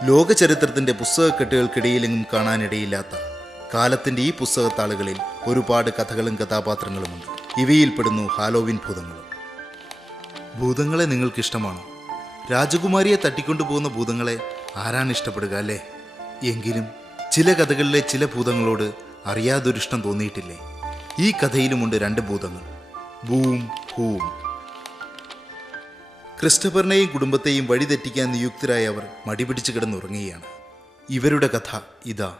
ലോക ചരിത്രത്തിൻ്റെ പുസ്തകക്കെട്ടുകൾക്കിടയിലെങ്ങും കാണാനിടയില്ലാത്ത കാലത്തിൻ്റെ ഈ പുസ്തകത്താളുകളിൽ ഒരുപാട് കഥകളും കഥാപാത്രങ്ങളുമുണ്ട്. ഇവയിൽപ്പെടുന്നു ഹാലോവിൻ ഭൂതങ്ങൾ. ഭൂതങ്ങളെ നിങ്ങൾക്കിഷ്ടമാണോ? രാജകുമാരിയെ തട്ടിക്കൊണ്ടുപോകുന്ന ഭൂതങ്ങളെ ആരാണ് ഇഷ്ടപ്പെടുക അല്ലേ? എങ്കിലും ചില കഥകളിലെ ചില ഭൂതങ്ങളോട് അറിയാതൊരിഷ്ടം തോന്നിയിട്ടില്ലേ? ഈ കഥയിലുമുണ്ട് 2 ഭൂതങ്ങൾ, ഭൂവും ഭൂവും. ക്രിസ്റ്റഫറിനെയും കുടുംബത്തെയും വഴിതെറ്റിക്കാൻ നിയുക്തരായ അവർ മടിപിടിച്ച് കിടന്നുറങ്ങുകയാണ്. ഇവരുടെ കഥ ഇതാ.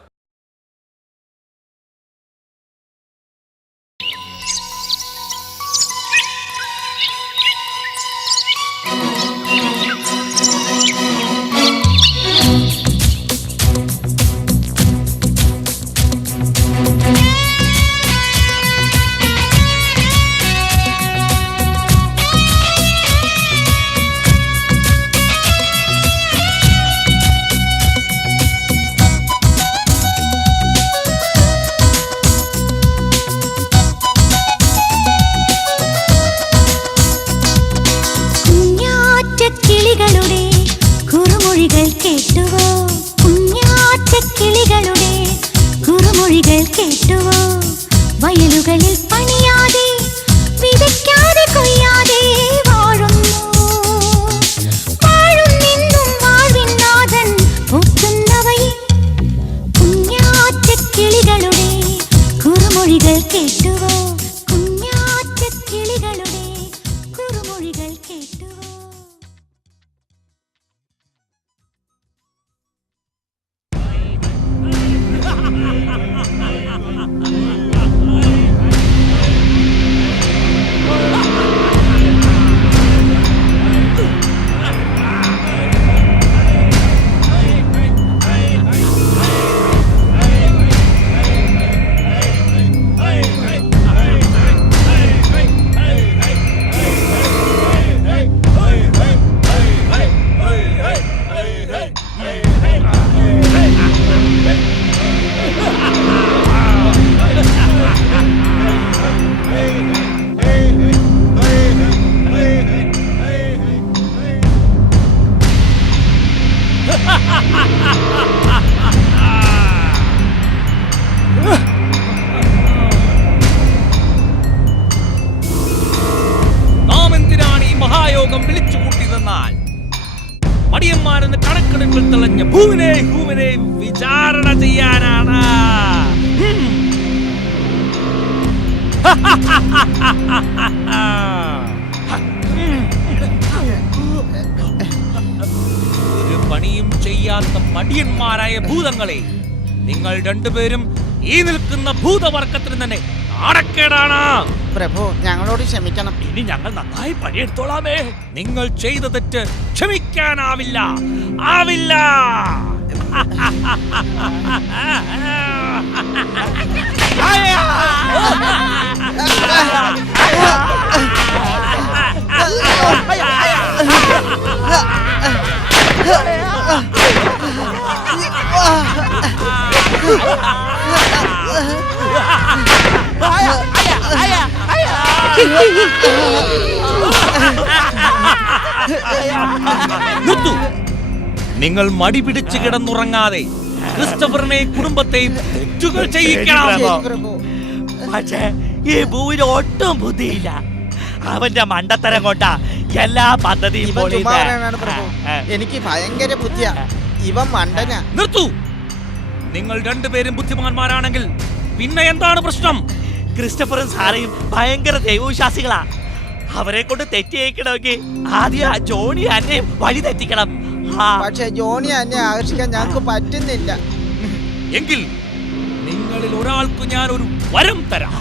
വയലുകളിൽ പണിയാതെ വിതയ്ക്കാതെ കൊയ്യാതെ വാഴുന്നെന്നും വാഴ്വിൻ നാഥൻ ഒത്തുന്നവയെ കുഞ്ഞാറ്റക്കിളികളുടെ കുറുമൊഴികൾ കേട്ടുവോ? കുഞ്ഞാറ്റക്കിളികളുടെ കുറുമൊഴികൾ കേട്ടുവോ? മടിയന്മാരെന്ന് കണക്കെടുപ്പിൽ തെളിഞ്ഞ ഭൂവിനെ വിചാരണ ചെയ്യാനാണ്. ഒരു പണിയും ചെയ്യാത്ത മടിയന്മാരായ ഭൂതങ്ങളെ, നിങ്ങൾ 2 പേരും ഈ നിൽക്കുന്ന ഭൂതവർഗത്തിന് തന്നെ നാണക്കേടാണ്. പ്രഭു, ഞങ്ങളോട് ക്ഷമിക്കണം. ഇനി ഞങ്ങൾ നന്നായി പണിയെടുത്തോളാമേ. നിങ്ങൾ ചെയ്ത തെറ്റ് ക്ഷമിക്കാനാവില്ല. നിർത്തു. നിങ്ങൾ മടി പിടിച്ച് കിടന്നുറങ്ങാതെ ക്രിസ്റ്റഫറിനെയും കുടുംബത്തെയും തെറ്റുകൾ ചെയ്യിക്കണം. പക്ഷേ ഈ ഭൂവിന് ഒട്ടും ബുദ്ധിയില്ല. അവന്റെ മണ്ടത്തരം കൊണ്ടാ എല്ലാ പദ്ധതിയും. എനിക്ക് ഭയങ്കര ബുദ്ധിയാ, ഇവൻ മണ്ടനാ. നിർത്തു. നിങ്ങൾ 2 പേരും ബുദ്ധിമാന്മാരാണെങ്കിൽ പിന്നെ എന്താണ് പ്രശ്നം? ക്രിസ്റ്റഫറും സാറയും ഭയങ്കര ദൈവവിശ്വാസികളാ. അവരെ കൊണ്ട് തെറ്റിയേക്കണമെങ്കിൽ ആദ്യം ആ ജോണി അന്നെയും വഴി തെറ്റിക്കണം. പക്ഷെ ജോണി എന്നെ ആകർഷിക്കാൻ ഞങ്ങൾക്ക് പറ്റുന്നില്ല. എങ്കിൽ നിങ്ങളിൽ ഒരാൾക്ക് ഞാൻ ഒരു വരം തരാം.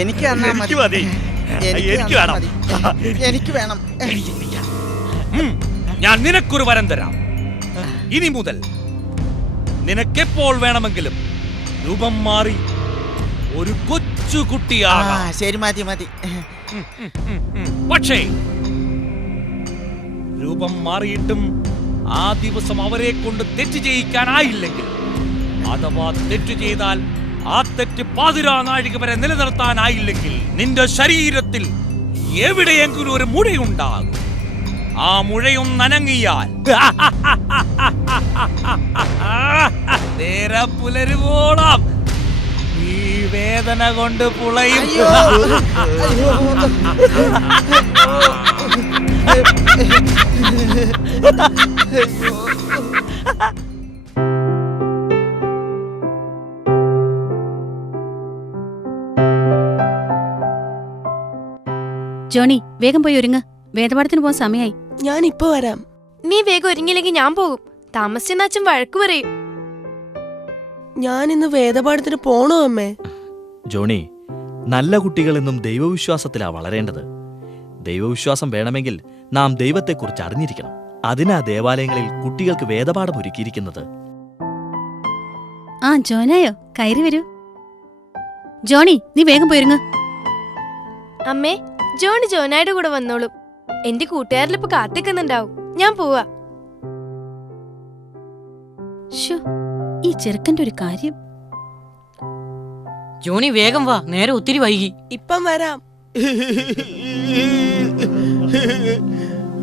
എനിക്ക് വേണം. ഞാൻ നിനക്കൊരു വരം തരാം. ഇനി മുതൽ നിനക്കെപ്പോൾ വേണമെങ്കിലും രൂപം മാറി ഒരു കൊച്ചു കുട്ടിയാകാം. ശരി, മതി. പക്ഷേ രൂപം മാറിയിട്ടും ആ ദിവസം അവരെ കൊണ്ട് തെറ്റ് ചെയ്യിക്കാനായില്ലെങ്കിൽ, അഥവാ തെറ്റ് ചെയ്താൽ ആ തെറ്റ് പാതിരാ നാഴിക വരെ നിലനിർത്താനായില്ലെങ്കിൽ, നിന്റെ ശരീരത്തിൽ എവിടെയെങ്കിലും ഒരു മുഴയുണ്ടാകും. ആ മുഴയൊന്നനങ്ങിയാൽ നേരെ പുലരുവോളം ഈ വേദന കൊണ്ട് പുളയും. ജോണി, വേഗം പോയി ഒരുങ്ങ്. വേദപാഠത്തിന് പോകാൻ സമയായി. ഞാൻ ഇപ്പൊ വരാം. നീ വേഗം ഒരുങ്ങില്ലെങ്കിൽ ഞാൻ പോകും. താമസിച്ചെന്ന് അച്ഛൻ വഴക്കു പറയും. ഞാൻ ഇന്ന് വേദപാഠത്തിന് പോണോ അമ്മേ? ജോണി, നല്ല കുട്ടികളെന്നും ദൈവവിശ്വാസത്തിലാ വളരേണ്ടത്. ദൈവവിശ്വാസം വേണമെങ്കിൽ നാം ദൈവത്തെക്കുറിച്ച് അറിഞ്ഞിരിക്കണം. അതിനാ ദേവാലയങ്ങളിൽ കുട്ടികൾക്ക് വേദപാഠം ഒരുക്കിയിരിക്കുന്നത്. ആ ജോനായോ, കയറി വരൂ. ജോണി, നീ വേഗം പോയിരുങ്ങ്. അമ്മേ, ജോണി ജോനായുടെ കൂടെ വന്നോളും. എന്റെ കൂട്ടുകാരിലിപ്പോ കാത്തിക്കുന്നുണ്ടാവും. ഞാൻ പോവാ. ഈ ചെറുക്കന്റെ ഒരു കാര്യം. ജോണി വേഗം വാ, നേരെ ഒത്തിരി വൈകി. ഇപ്പം വരാം.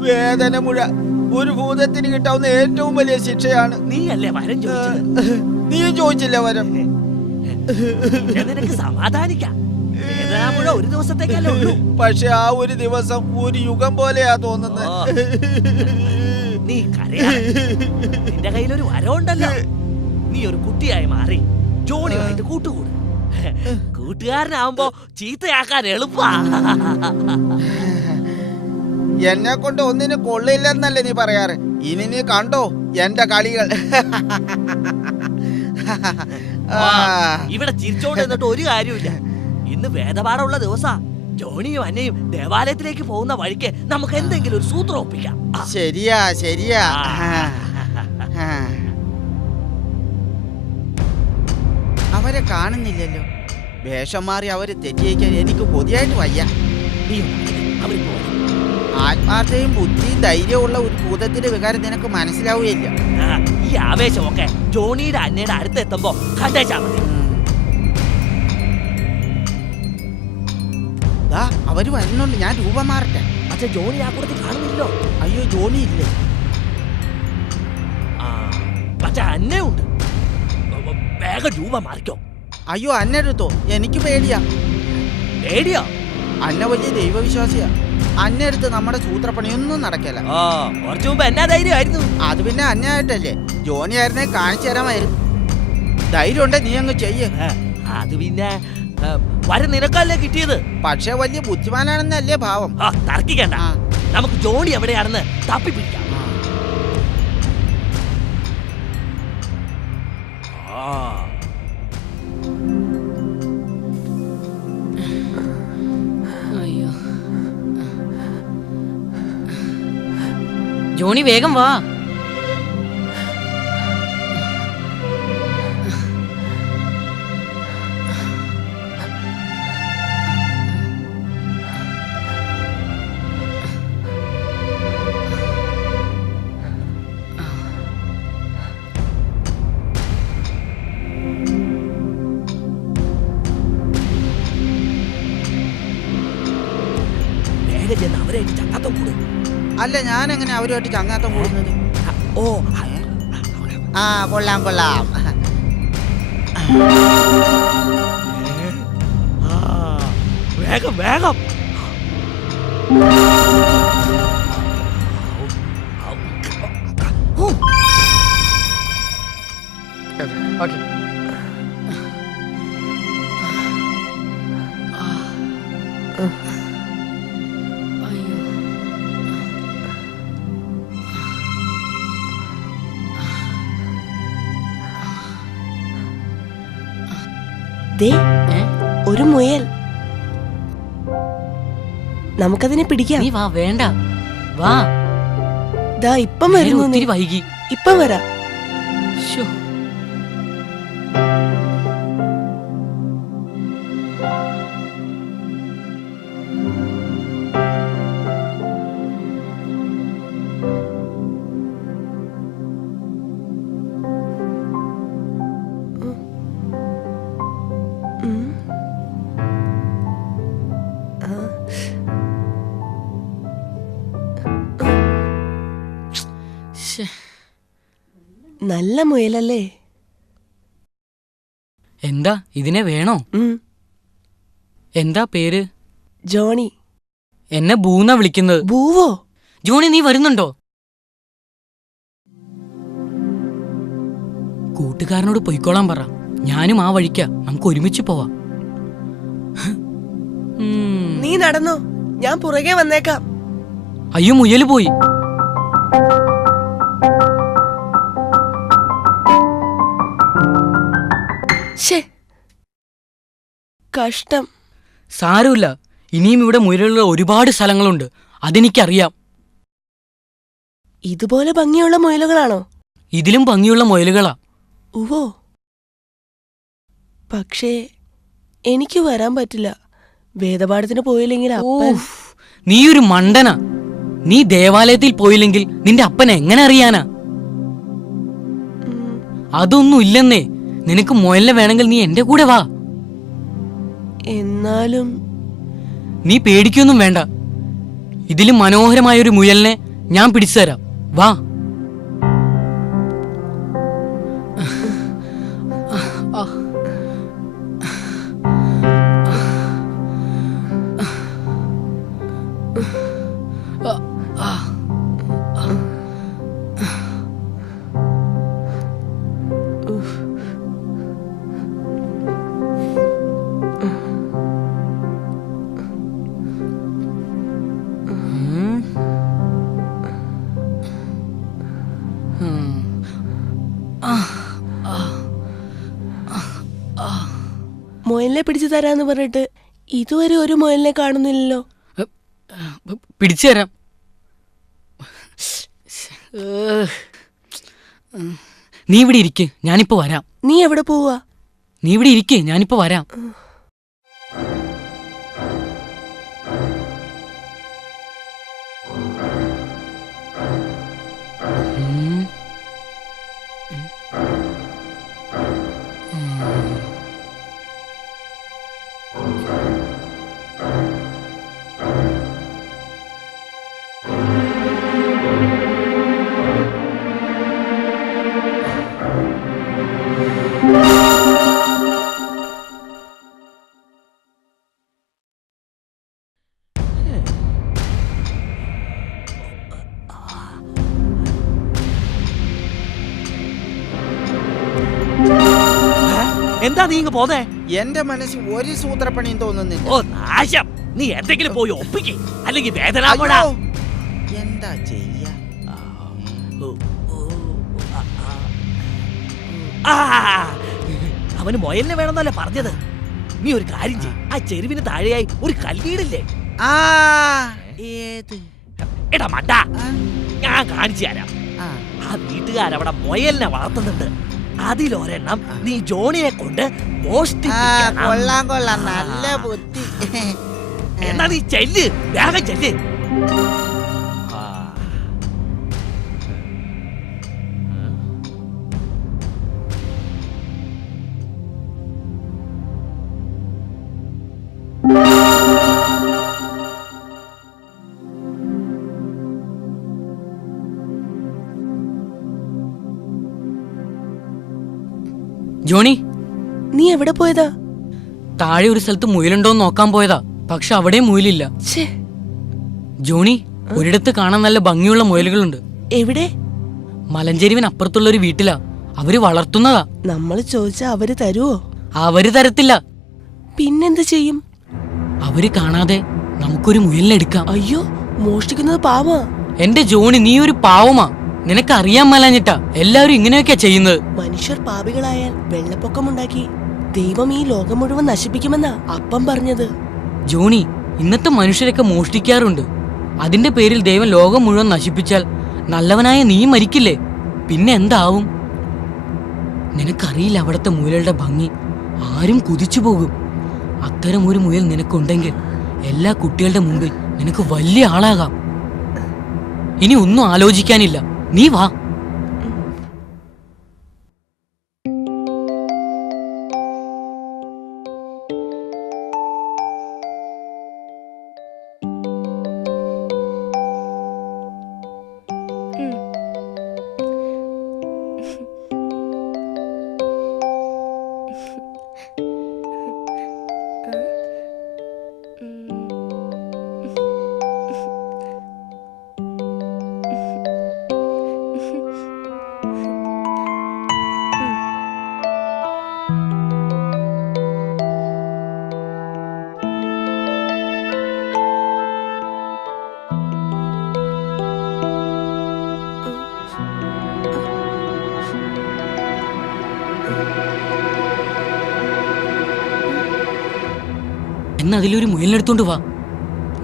വേദന മുഴ ഒരു ഭൂതത്തിന് കിട്ടാവുന്ന ഏറ്റവും വലിയ ശിക്ഷയാണ്. നീ അല്ലേ വരം ചോദിച്ചത്? നീയും ചോദിച്ചില്ല വരം. നിനക്ക് സമാധാനിക്കാം. വേദനാമുഴ ഒരു ദിവസത്തേക്കല്ലേ ഉള്ളൂ. പക്ഷെ ആ ഒരു ദിവസം ഒരു യുഗം പോലെയാ തോന്നുന്നത്. നീ കരയാ. നിന്റെ കയ്യിലൊരു വരമുണ്ടല്ലോ. നീ ഒരു കുട്ടിയായി മാറി ജോണിയുമായിട്ട് കൂട്ടുകൂടും. കൂട്ടുകാരനാവുമ്പോ ചീത്തയാക്കാൻ എളുപ്പാ. എന്നെ കൊണ്ട് ഒന്നിനും കൊള്ളില്ലെന്നല്ലേ നീ പറയാറ്? ഇനി നീ കണ്ടോ എന്റെ കളികൾ. ഇവിടെ ചിരിച്ചോണ്ട് എന്നിട്ട് ഒരു കാര്യമില്ല. ഇന്ന് വേദപാഠമുള്ള ദിവസാ. ജോണിയും അന്നയും ദേവാലയത്തിലേക്ക് പോകുന്ന വഴിക്ക് നമുക്ക് എന്തെങ്കിലും ഒരു സൂത്രം ഒപ്പിക്കാം. ശരിയാ ശരിയാ. അവരെ കാണുന്നില്ലല്ലോ. വേഷം മാറി അവര് തെറ്റിയിക്കാൻ എനിക്ക് കൊതിയായിട്ട് വയ്യ. ആത്മാർത്ഥയും ബുദ്ധിയും ധൈര്യമുള്ള ഒരു ഭൂതത്തിന്റെ വികാരം നിനക്ക് മനസ്സിലാവുകയില്ല. ഈ ആവേശമൊക്കെ ജോണിയുടെ അന്നയുടെ അടുത്തെത്തുമ്പോ കണ്ടേച്ചാ മതി. അവര് വരുന്നുണ്ട്. ഞാൻ രൂപം മാറട്ടെ. പക്ഷെ ജോണി ആ കൂട്ടത്തിൽ കാണുന്നില്ലോ. അയ്യോ, ജോണി ഇല്ലേ? പക്ഷെ അന്നയുണ്ട്. വേഗം രൂപം മാറിക്കോ. അയ്യോ, അന്നെടുത്തോ? എനിക്ക് പേടിയാ. പേടിയോ? അന്ന വലിയ ദൈവവിശ്വാസിയാ. അന്നെടുത്ത് നമ്മുടെ സൂത്രപ്പണിയൊന്നും നടക്കില്ല. കുറച്ചു മുമ്പ് എന്നാ ധൈര്യമായിരുന്നു. അത് പിന്നെ അന്നയായിട്ടല്ലേ. ജോണി ആയിരുന്നേ കാണിച്ചു തരാമായിരുന്നു. ധൈര്യം ഉണ്ടേ നീ അങ്ങ് ചെയ്യേ. അത് പിന്നെ വരം നിനക്കല്ലേ കിട്ടിയത്. പക്ഷെ വലിയ ബുദ്ധിമാനാണെന്നല്ലേ ഭാവം. തർക്കിക്കണ്ട. നമുക്ക് ജോണി എവിടെയാണെന്ന് തപ്പിപ്പിടിക്കാം. അയ്യോ, ജോണി വേഗം വാ. അവരെ ചങ്ങാത്തം കൂടും. അല്ല, ഞാൻ എങ്ങനെ അവരുമായിട്ട് ചങ്ങാത്തം കൂടുന്നത്? ഓ, കൊള്ളാം കൊള്ളാം. വേഗം വേഗം. ഓക്കേ. ദേ, ഒരു മുയൽ. നമുക്കതിനെ പിടിക്കാം. നീ വാ. വേണ്ട, വാ. ദാ ഇപ്പം വരുന്നു. ഒത്തിരി വൈകി. ഇപ്പം വരാം. ശോ. നല്ല മുയലല്ലേ? എന്താ ഇതിനെ വേണോ? എന്താ പേര്? ജോണി. എന്നെ ബൂന്ന വിളിക്കുന്നത്. ബൂവോ? ജോണി, നീ വരുന്നുണ്ടോ? കൂട്ടുകാരനോട് പൊയ്ക്കോളാൻ പറ. ഞാനും ആ വഴിക്കാ, നമുക്ക് ഒരുമിച്ച് പോവാം. നീ നടന്നോ, ഞാൻ പുറകെ വന്നേക്കാം. അയ്യോ, മുയല് പോയി. കഷ്ടം. സാരമില്ല, ഇനിയും ഇവിടെ മുയലുള്ള ഒരുപാട് സ്ഥലങ്ങളുണ്ട്, അതെനിക്കറിയാം. ഇതുപോലെ ഭംഗിയുള്ള മുയലുകളാണോ? ഇതിലും ഭംഗിയുള്ള മുയലുകളാ. ഉവോ. പക്ഷേ എനിക്ക് വരാൻ പറ്റില്ല. വേദപാഠത്തിന് പോയില്ലെങ്കിൽ അപ്പൻ. നീയൊരു മണ്ടനാ. നീ ദേവാലയത്തിൽ പോയില്ലെങ്കിൽ നിന്റെ അപ്പൻ എങ്ങനെ അറിയാനാ? അതൊന്നും ഇല്ലെന്നേ. നിനക്ക് മുയലിനെ വേണമെങ്കിൽ നീ എന്റെ കൂടെ വാ. എന്നാലും നീ പേടിക്കൊന്നും വേണ്ട. ഇതിലും മനോഹരമായൊരു മുയലിനെ ഞാൻ പിടിച്ചു തരാം. വാ. മുയലിനെ പിടിച്ചു തരാന്ന് പറഞ്ഞിട്ട് ഇതുവരെ ഒരു മുയലിനെ കാണുന്നില്ലല്ലോ. പിടിച്ചു തരാം. നീ ഇവിടെ ഇരിക്ക്, ഞാനിപ്പോ വരാം. നീ എവിടെ പോവാ? നീ ഇവിടെ ഇരിക്ക്, ഞാനിപ്പോ വരാം. എന്താ നീ ഇങ്ങ് പോന്നേ? എന്റെ മനസ്സിൽ ഒരു സൂത്രപ്പണിയും തോന്നുന്നില്ല. ഓ നാശം! നീ എന്തെങ്കിലും പോയി ഒപ്പിക്ക്, അല്ലെങ്കിൽ വേദന. അയ്യോ, എന്താ ചെയ്യാ? അവന് മുയലിനെ വേണമെന്നല്ലേ പറഞ്ഞത്? നീ ഒരു കാര്യം ചെയ്യ്, ആ ചെരുവിന് താഴെയായി ഒരു കൽവീടില്ലേ? ഏത്? എടാ മണ്ടാ, ഞാൻ കാണിച്ചു തരാം. ആ വീട്ടുകാരവിടെ മുയലിനെ വളർത്തുന്നുണ്ട്. അതിലൊരെണ്ണം നീ ജോണിയെ കൊണ്ട് മോഷ്ടിപ്പിക്കണം. കൊള്ളാം കൊള്ളാം, നല്ല ബുദ്ധി. എന്നാ നീ ചെല്ല്, വേഗം ചെല്ല്. ജോണി, നീ എവിടെ പോയതാ? താഴെ ഒരു സ്ഥലത്ത് മുയലുണ്ടോന്ന് നോക്കാൻ പോയതാ, പക്ഷെ അവിടെ മുയലില്ല. ജോണി, ഒരിടത്ത് കാണാൻ നല്ല ഭംഗിയുള്ള മുയലുകളുണ്ട്. എവിടെ? മലഞ്ചെരിവിന് അപ്പുറത്തുള്ള ഒരു വീട്ടിലാ. അവര് വളർത്തുന്നതാ. നമ്മൾ ചോദിച്ചാ അവര് തരുവോ? അവര് തരത്തില്ല. പിന്നെന്ത് ചെയ്യും? അവര് കാണാതെ നമുക്കൊരു മുയലിനെ എടുക്കാം. അയ്യോ, മോഷ്ടിക്കുന്നത് പാവാ. എന്റെ ജോണി, നീ ഒരു പാവമാ. നിനക്കറിയാൻ മേലാഞ്ഞിട്ടാ എല്ലാവരും ഇങ്ങനെയൊക്കെയാ ചെയ്യുന്നത്. മനുഷ്യർ പാപികളായാൽ വെള്ളപ്പൊക്കമുണ്ടാക്കി ദൈവം ഈ ലോകം മുഴുവൻ നശിപ്പിക്കുമെന്നാ അപ്പം പറഞ്ഞത്. ജോണി, ഇന്നത്തെ മനുഷ്യരൊക്കെ മോഷ്ടിക്കാറുണ്ട്. അതിന്റെ പേരിൽ ദൈവം ലോകം മുഴുവൻ നശിപ്പിച്ചാൽ നല്ലവനായ നീ മരിക്കില്ലേ? പിന്നെ എന്താവും? നിനക്കറിയില്ല അവിടുത്തെ മുയലുടെ ഭംഗി. ആരും കുതിച്ചു പോകും. അത്തരം ഒരു മുയൽ നിനക്കുണ്ടെങ്കിൽ എല്ലാ കുട്ടികളുടെ മുമ്പിൽ നിനക്ക് വലിയ ആളാകാം. ഇനി ഒന്നും ആലോചിക്കാനില്ല, നീ വാ. എന്നാ അതിലൊരു മുയലിനെടുത്തോണ്ട് വാ.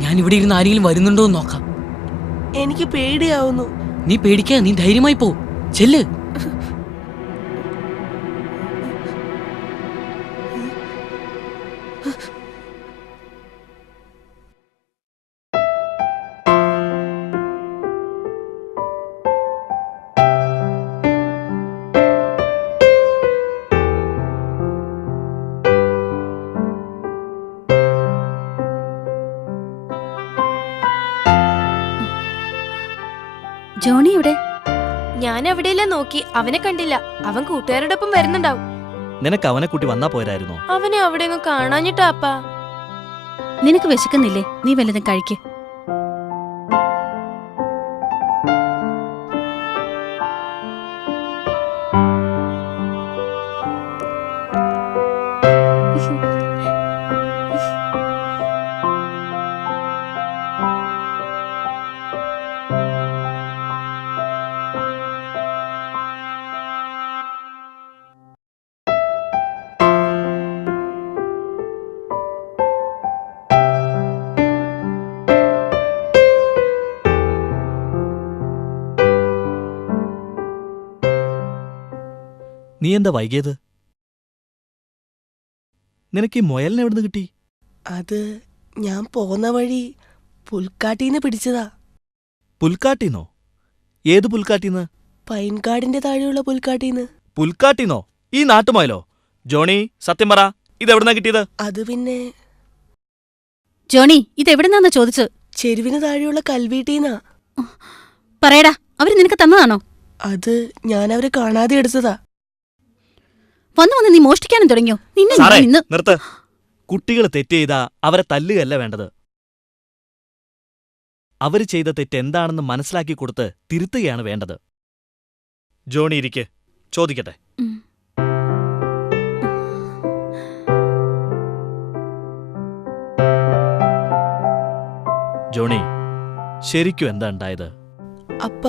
ഞാൻ ഇവിടെ ഇരുന്ന് ആരെങ്കിലും വരുന്നുണ്ടോ എന്ന് നോക്കാം. എനിക്ക് പേടിയാവുന്നു. നീ പേടിക്കാ, നീ ധൈര്യമായി പോ. ചെല്ല്. ജോണി എവിടെ? ഞാൻ എവിടെയെല്ലാം നോക്കി, അവനെ കണ്ടില്ല. അവൻ കൂട്ടുകാരോടൊപ്പം വരുന്നുണ്ടാവും. നിനക്ക് അവനെ കൂട്ടി വന്നാ പോരായിരുന്നോ? അവനെ അവിടെ കാണാഞ്ഞിട്ടാ അപ്പാ. നിനക്ക് വിശക്കുന്നില്ലേ? നീ വല്ലതും കഴിക്ക്. നീ എന്താ വൈകിയത്? നിനക്ക് ഈ മുയലിനെ എവിടുന്ന് കിട്ടി? അത് ഞാൻ പോന്ന വഴി പുൽക്കാട്ടീന്ന് പിടിച്ചതാ. പുൽക്കാട്ടീന്നോ? ഏത് പുൽക്കാട്ടീന്ന്? പൈൻകാടിന്റെ താഴെയുള്ള പുൽക്കാട്ടീന്ന്. പുൽക്കാട്ടീന്നോ? ഈ നാട്ടുമുയലോ? ജോണി, സത്യം പറ, ഇതെവിടുന്നാ കിട്ടിയത്? അത് പിന്നെ ജോണി, ഇതെവിടുന്നാന്ന് ചോദിച്ചു. ചെരുവിന് താഴെയുള്ള കൽവീട്ടീന്നാ. പറയടാ, അവര് നിനക്ക് തന്നതാണോ? അത് ഞാൻ അവരെ കാണാതെ എടുത്തതാ. വന്നു വന്ന് നീ മോഷ്ടിക്കാനും തുടങ്ങിയോ? നിന്നെ സാറേ, ഞാൻ ഇന്ന് നിർത്ത്. കുട്ടികൾ തെറ്റ് ചെയ്താ അവരെ തല്ലുകയല്ല വേണ്ടത്. അവര് ചെയ്ത തെറ്റ് എന്താണെന്ന് മനസ്സിലാക്കി കൊടുത്ത് തിരുത്തുകയാണ് വേണ്ടത്. ജോണി, ഇരിക്ക്, ചോദിക്കട്ടെ. ഉം. ജോണി, ശരിക്കും എന്താ ഉണ്ടായത്? അപ്പ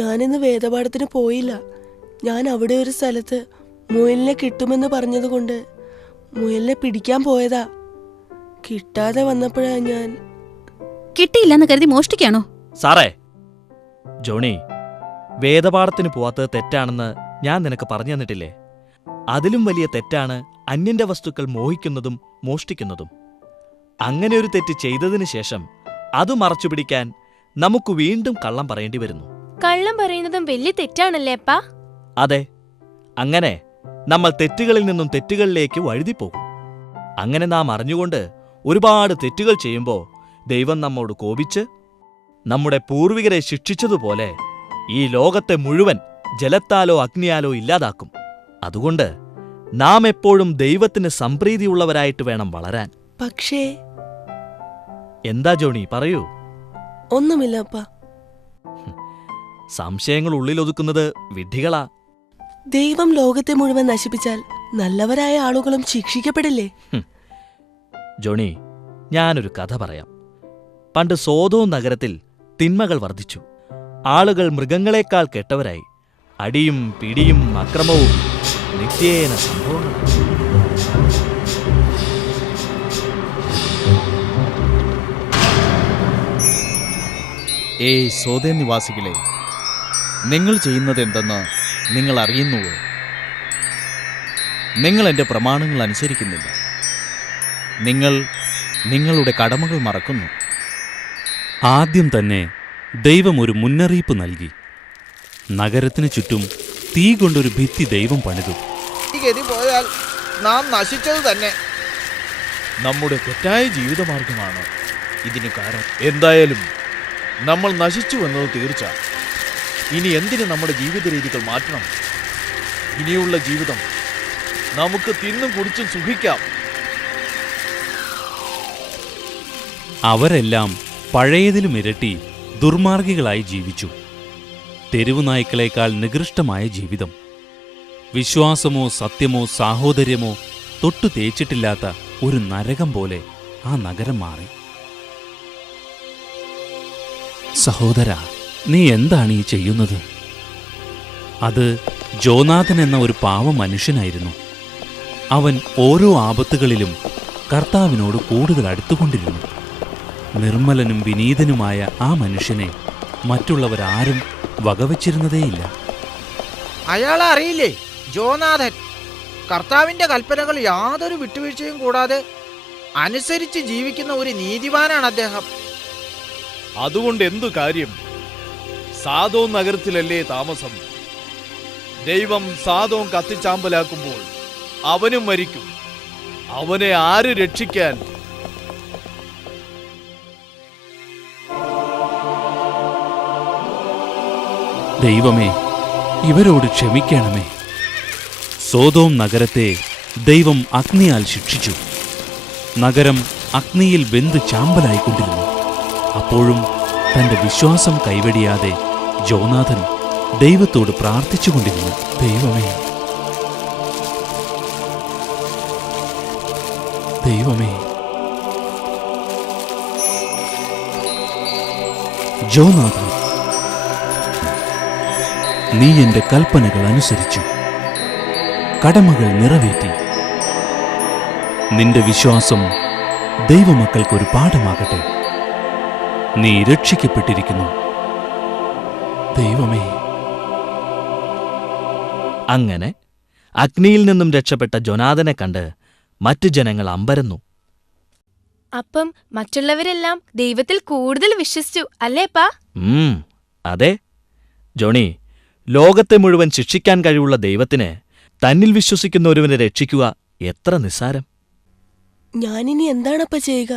ഞാനിന്ന് വേദപാഠത്തിന് പോയില്ല. ഞാൻ അവിടെ ഒരു സ്ഥലത്ത് മുയലിനെ കിട്ടുമെന്ന് പറഞ്ഞതുകൊണ്ട് മുയലിനെ പിടിക്കാൻ പോയതാ. കിട്ടാതെ വന്നപ്പോഴാ ഞാൻ. കിട്ടിയില്ലെന്ന് കരുതി മോഷ്ടിക്കാണോ? സാറേ, ജോണി, വേദപാഠത്തിന് പോവാത്തത് തെറ്റാണെന്ന് ഞാൻ നിനക്ക് പറഞ്ഞു തന്നിട്ടില്ലേ? അതിലും വലിയ തെറ്റാണ് അന്യന്റെ വസ്തുക്കൾ മോഹിക്കുന്നതും മോഷ്ടിക്കുന്നതും. അങ്ങനെ ഒരു തെറ്റ് ചെയ്തതിനു ശേഷം അത് മറച്ചുപിടിക്കാൻ നമുക്ക് വീണ്ടും കള്ളം പറയേണ്ടി വരുന്നു. കള്ളം പറയുന്നതും വലിയ തെറ്റാണല്ലേ അപ്പാ? അതെ, അങ്ങനെ നമ്മൾ തെറ്റുകളിൽ നിന്നും തെറ്റുകളിലേക്ക് വഴുതിപ്പോകും. അങ്ങനെ നാം അറിഞ്ഞുകൊണ്ട് ഒരുപാട് തെറ്റുകൾ ചെയ്യുമ്പോൾ ദൈവം നമ്മോട് കോപിച്ച് നമ്മുടെ പൂർവികരെ ശിക്ഷിച്ചതുപോലെ ഈ ലോകത്തെ മുഴുവൻ ജലത്താലോ അഗ്നിയാലോ ഇല്ലാതാക്കും. അതുകൊണ്ട് നാം എപ്പോഴും ദൈവത്തിന് സംപ്രീതിയുള്ളവരായിട്ട് വേണം വളരാൻ. പക്ഷേ എന്താ ജോണി, പറയൂ. ഒന്നുമില്ല അപ്പ. സംശയങ്ങൾ ഉള്ളിലൊതുക്കുന്നത് വിഡ്ഢികളാ. ദൈവം ലോകത്തെ മുഴുവൻ നശിപ്പിച്ചാൽ നല്ലവരായ ആളുകളും ശിക്ഷിക്കപ്പെടില്ലേ? ജോണി, ഞാനൊരു കഥ പറയാം. പണ്ട് സോദോം നഗരത്തിൽ തിന്മകൾ വർദ്ധിച്ചു. ആളുകൾ മൃഗങ്ങളെക്കാൾ കെട്ടവരായി. അടിയും പിടിയും അക്രമവും നിത്യേന സംഭവങ്ങൾ. ഏയ് സോദേ നിവാസികളെ, നിങ്ങൾ ചെയ്യുന്നത് എന്തെന്ന് നിങ്ങൾ അറിയുന്നുവോ? നിങ്ങൾ എൻ്റെ പ്രമാണങ്ങൾ അനുസരിക്കുന്നില്ല. നിങ്ങൾ നിങ്ങളുടെ കടമകൾ മറക്കുന്നു. ആദ്യം തന്നെ ദൈവം ഒരു മുന്നറിയിപ്പ് നൽകി. നഗരത്തിനു ചുറ്റും തീ കൊണ്ടൊരു ഭിത്തി ദൈവം പണിതു. ഈ ഗതി പോയാൽ നാം നശിച്ചത് തന്നെ. നമ്മുടെ തെറ്റായ ജീവിതമാർഗമാണ് ഇതിന് കാരണം. എന്തായാലും നമ്മൾ നശിച്ചു എന്നത് തീർച്ച. ഇനി എന്തിന് നമ്മുടെ ജീവിത രീതികൾ മാറ്റണം? ഇനിയുള്ള ജീവിതം നമുക്ക് തിന്നും കുടിച്ചും സുഖിക്കാം. അവരെല്ലാം പഴയതിലും ഇരട്ടി ദുർമാർഗികളായി ജീവിച്ചു. തെരുവുനായ്ക്കളേക്കാൾ നികൃഷ്ടമായ ജീവിതം. വിശ്വാസമോ സത്യമോ സാഹോദര്യമോ തൊട്ടു തേച്ചിട്ടില്ലാത്ത ഒരു നരകം പോലെ ആ നഗരം മാറി. സഹോദരാ, നീ എന്താണ് ഈ ചെയ്യുന്നത്? അത് ജോനാഥൻ എന്ന ഒരു പാവ മനുഷ്യനായിരുന്നു. അവൻ ഓരോ ആപത്തുകളിലും കർത്താവിനോട് കൂടുതൽ അടുത്തുകൊണ്ടിരുന്നു. നിർമ്മലനും വിനീതനുമായ ആ മനുഷ്യനെ മറ്റുള്ളവരാരും വകവച്ചിരുന്നതേയില്ല. അയാളെ അറിയില്ലേ? ജോനാഥൻ കർത്താവിന്റെ കൽപ്പനകൾ യാതൊരു വിട്ടുവീഴ്ചയും കൂടാതെ അനുസരിച്ച് ജീവിക്കുന്ന ഒരു നീതിമാനാണ് അദ്ദേഹം. അതുകൊണ്ട് എന്തു കാര്യം? സാദോം നഗരത്തിലല്ലേ താമസം? ദൈവം സാദോം കത്തിച്ചാമ്പലാക്കുമ്പോൾ അവനും മരിക്കും. അവനെ ആര് രക്ഷിക്കാൻ? ദൈവമേ, ഇവരോട് ക്ഷമിക്കണമേ. സോദോം നഗരത്തെ ദൈവം അഗ്നിയാൽ ശിക്ഷിച്ചു. നഗരം അഗ്നിയിൽ വെന്ത് ചാമ്പലായിക്കൊണ്ടിരുന്നു. അപ്പോഴും തന്റെ വിശ്വാസം കൈവെടിയാതെ ജോനാഥൻ ദൈവത്തോട് പ്രാർത്ഥിച്ചുകൊണ്ടിരുന്നു. ദൈവമേ, ദൈവമേ, ജോനാഥൻ, നീ എന്റെ കൽപ്പനകൾ അനുസരിച്ചു, കടമകൾ നിറവേറ്റി. നിന്റെ വിശ്വാസം ദൈവമക്കൾക്കൊരു പാഠമാകട്ടെ. നീ രക്ഷിക്കപ്പെട്ടിരിക്കുന്നു. ദൈവമേ. അങ്ങനെ അഗ്നിയിൽ നിന്നും രക്ഷപ്പെട്ട ജോനാഥനെ കണ്ട് മറ്റു ജനങ്ങൾ അമ്പരന്നു. അപ്പം മറ്റുള്ളവരെല്ലാം ദൈവത്തിൽ കൂടുതൽ വിശ്വസിച്ചു അല്ലേപ്പാ? അതെ ജോണി, ലോകത്തെ മുഴുവൻ ശിക്ഷിക്കാൻ കഴിവുള്ള ദൈവത്തിന് തന്നിൽ വിശ്വസിക്കുന്ന ഒരുവനെ രക്ഷിക്കുക എത്ര നിസ്സാരം. ഞാനിനി എന്താണപ്പ ചെയ്യുക?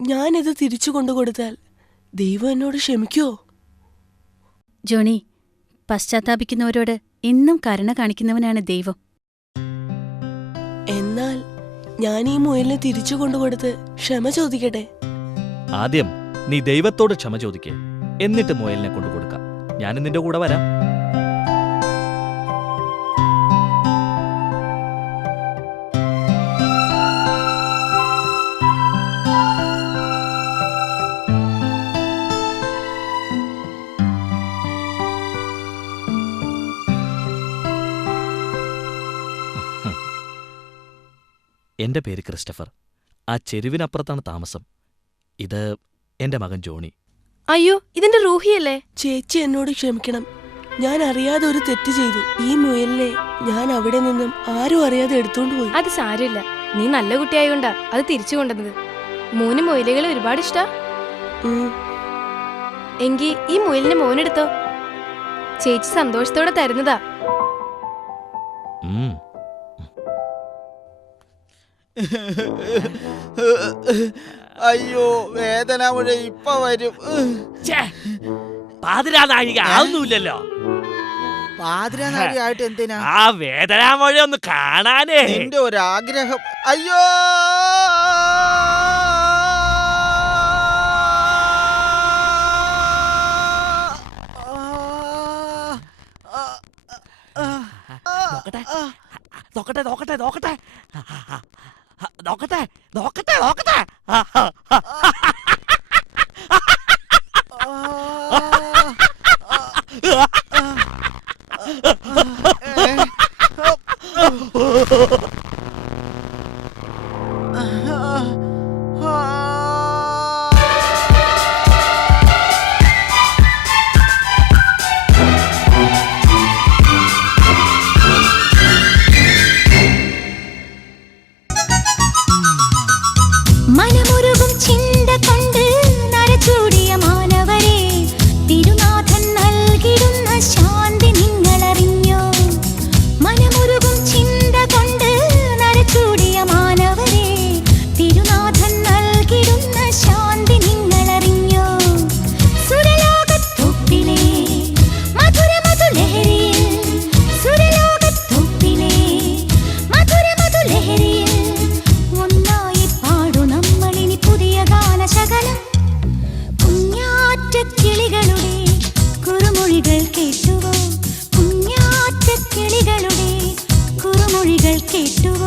ഞാനിത് തിരിച്ചു കൊണ്ടുകൊടുത്താൽ ദൈവം എന്നോട് ക്ഷമിക്കുവോ? ജോണി, പശ്ചാത്താപിക്കുന്നവരോട് എന്നും കരുണ കാണിക്കുന്നവനാണ് ദൈവം. എന്നാൽ ഞാൻ ഈ മുയലിനെ തിരിച്ചു കൊണ്ടുകൊടുത്ത് ക്ഷമ ചോദിക്കട്ടെ? ആദ്യം നീ ദൈവത്തോട് ക്ഷമ ചോദിക്കേ, എന്നിട്ട് മുയലിനെ കൊണ്ടുകൊടുക്കാം. ഞാനും നിന്റെ കൂടെ വരാം. എന്റെ പേര് ക്രിസ്റ്റഫർ. ആ ചെരുവിനപ്പുറത്താണ് താമസം. ഇത് എന്റെ മകൻ ജോണി. അയ്യോ, ഇതിന്റെ റൂഹിയല്ലേ? ചേച്ചി എന്നോട് ക്ഷമിക്കണം. ഞാൻ അറിയാതെ ഒരു തെറ്റ് ചെയ്തു. ഈ മുയലിനെ ഞാൻ അവിടെ നിന്നും ആരും അറിയാതെ എടുത്തോണ്ട് പോയി. അത് സാരമില്ല, നീ നല്ല കുട്ടിയായോണ്ടാ അത് തിരിച്ചു കൊണ്ടുവന്നത്. മോന് മുയലുകളെ ഒരുപാട് ഇഷ്ടാ? എങ്കി ഈ മുയലിനെ മോനെടുത്തോ. ചേച്ചി സന്തോഷത്തോടെ തരുന്നതാ. അയ്യോ, വേദന മുഴുവൻ ഇപ്പൊ വരും. പാതിരാനാഴിക ആവുന്നില്ലല്ലോ. പാതിരാനാഴികയായിട്ട് എന്തിനാ? ആ വേദനാമഴ ഒന്ന് കാണാനേ നിന്റെ ഒരാഗ്രഹം. അയ്യോ, നോക്കട്ടെ നോക്കട്ടെ നോക്കട്ടെ നോക്കട്ടെ നോക്കട്ടെ നോക്കട്ടെ മനമുരുകും ചിന്ത കേട്ടുവോ